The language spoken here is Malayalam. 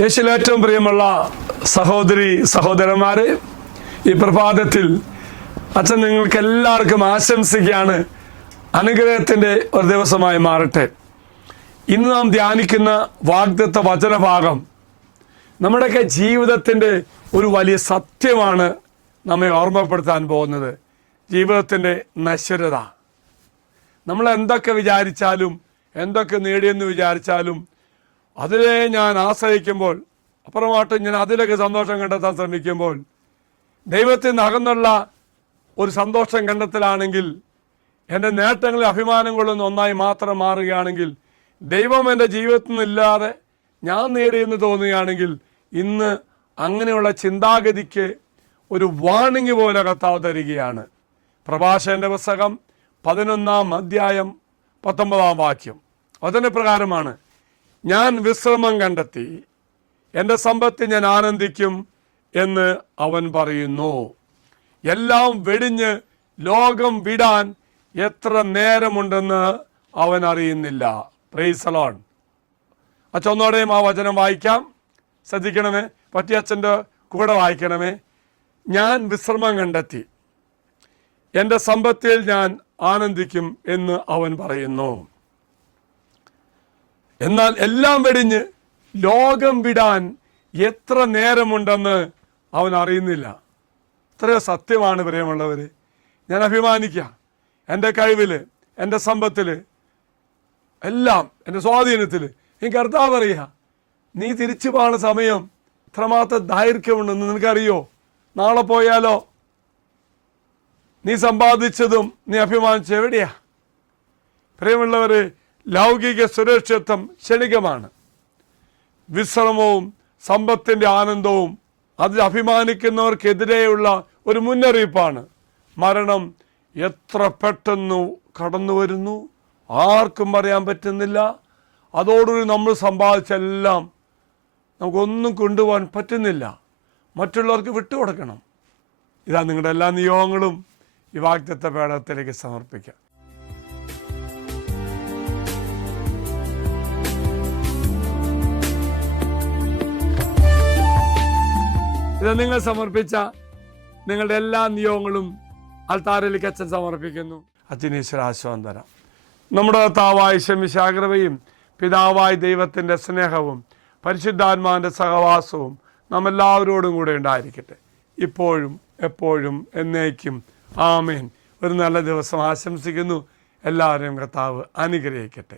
യേശുവിൽ ഏറ്റവും പ്രിയമുള്ള സഹോദരി സഹോദരന്മാരെ, ഈ പ്രഭാതത്തിൽ അച്ഛൻ നിങ്ങൾക്ക് എല്ലാവർക്കും ആശംസിക്കുകയാണ്. അനുഗ്രഹത്തിൻ്റെ ഒരു ദിവസമായി മാറട്ടെ. ഇന്ന് നാം ധ്യാനിക്കുന്ന വാഗ്ദത്ത വചനഭാഗം നമ്മുടെയൊക്കെ ജീവിതത്തിൻ്റെ ഒരു വലിയ സത്യമാണ് നമ്മെ ഓർമ്മപ്പെടുത്താൻ പോകുന്നത്. ജീവിതത്തിൻ്റെ നശ്വരത. നമ്മൾ എന്തൊക്കെ വിചാരിച്ചാലും എന്തൊക്കെ നേടിയെന്ന് വിചാരിച്ചാലും അതിലെ ഞാൻ ആശ്രയിക്കുമ്പോൾ, അപ്പുറമായിട്ട് ഞാൻ അതിലൊക്കെ സന്തോഷം കണ്ടെത്താൻ ശ്രമിക്കുമ്പോൾ, ദൈവത്തിൽ നിന്ന് അകന്നുള്ള ഒരു സന്തോഷം കണ്ടെത്തലാണെങ്കിൽ, എൻ്റെ നേട്ടങ്ങളിൽ അഭിമാനം കൊള്ളുന്ന ഒന്നായി മാത്രം മാറുകയാണെങ്കിൽ, ദൈവം എൻ്റെ ജീവിതത്തിൽ നിന്നില്ലാതെ ഞാൻ നേടിയെന്ന് തോന്നുകയാണെങ്കിൽ, ഇന്ന് അങ്ങനെയുള്ള ചിന്താഗതിക്ക് ഒരു വാണിംഗ് പോലെ കർത്താവ് തരികയാണ്. പ്രഭാഷകന്റെ പുസ്തകം 11-ാം അധ്യായം 19-ാം വാക്യം അതിൻ്റെ പ്രകാരമാണ്: ഞാൻ വിശ്രമം കണ്ടെത്തി, എൻ്റെ സമ്പത്തിൽ ഞാൻ ആനന്ദിക്കും എന്ന് അവൻ പറയുന്നു. എല്ലാം വെടിഞ്ഞ് ലോകം വിടാൻ എത്ര നേരമുണ്ടെന്ന് അവൻ അറിയുന്നില്ല. Praise the Lord. അച്ഛൻ ഒന്നോടെയും ആ വചനം വായിക്കാം. ശ്രദ്ധിക്കണമേ, പറ്റിയ അച്ഛൻ്റെ കൂടെ വായിക്കണമേ. ഞാൻ വിശ്രമം കണ്ടെത്തി, എൻ്റെ സമ്പത്തിൽ ഞാൻ ആനന്ദിക്കും എന്ന് അവൻ പറയുന്നു. എന്നാൽ എല്ലാം വെടിഞ്ഞ് ലോകം വിടാൻ എത്ര നേരമുണ്ടെന്ന് അവൻ അറിയുന്നില്ല. ഇത്രയോ സത്യമാണ് പ്രിയമുള്ളവർ. ഞാൻ അഭിമാനിക്കാം, എൻ്റെ കഴിവിൽ, എൻ്റെ സമ്പത്തിൽ, എല്ലാം എൻ്റെ സ്വാധീനത്തിൽ. ഈ കർത്താവ് പറയുക, നീ തിരിച്ചു പോകുന്ന സമയം ഇത്രമാത്രം ദൈർഘ്യമുണ്ടെന്ന് നിനക്കറിയോ? നാളെ പോയാലോ? നീ സമ്പാദിച്ചതും നീ അഭിമാനിച്ച എവിടെയാ? പ്രിയമുള്ളവർ, ലൗകിക സുരക്ഷിതത്വം ക്ഷണികമാണ്. വിശ്രമവും സമ്പത്തിൻ്റെ ആനന്ദവും അതിൽ അഭിമാനിക്കുന്നവർക്കെതിരെയുള്ള ഒരു മുന്നറിയിപ്പാണ്. മരണം എത്ര പെട്ടെന്ന് കടന്നു വരുന്നു, ആർക്കും പറയാൻ പറ്റുന്നില്ല. അതോടുകൂടി നമ്മൾ സമ്പാദിച്ചെല്ലാം നമുക്കൊന്നും കൊണ്ടുപോകാൻ പറ്റുന്നില്ല. മറ്റുള്ളവർക്ക് വിട്ടുകൊടുക്കണം. ഇതാ നിങ്ങളുടെ എല്ലാ നിയോഗങ്ങളും ഈ വാഗ്ദത്ത പേടകത്തിലേക്ക് സമർപ്പിക്കാം. ഇത് നിങ്ങൾ സമർപ്പിച്ച നിങ്ങളുടെ എല്ലാ നിയോഗങ്ങളും അൽത്താരയിലേക്ക് അച്ഛൻ സമർപ്പിക്കുന്നു. അച്ഛനീശ്വര ആശ്വാസം തരാം. നമ്മുടെ കർത്താവായ ശമിശാകൃപയും പിതാവായ ദൈവത്തിൻ്റെ സ്നേഹവും പരിശുദ്ധാത്മാവിൻ്റെ സഹവാസവും നമ്മെല്ലാവരോടും കൂടെ ഉണ്ടായിരിക്കട്ടെ, ഇപ്പോഴും എപ്പോഴും എന്നേക്കും. ആമേൻ. ഒരു നല്ല ദിവസം ആശംസിക്കുന്നു. എല്ലാവരെയും കർത്താവ് അനുഗ്രഹിക്കട്ടെ.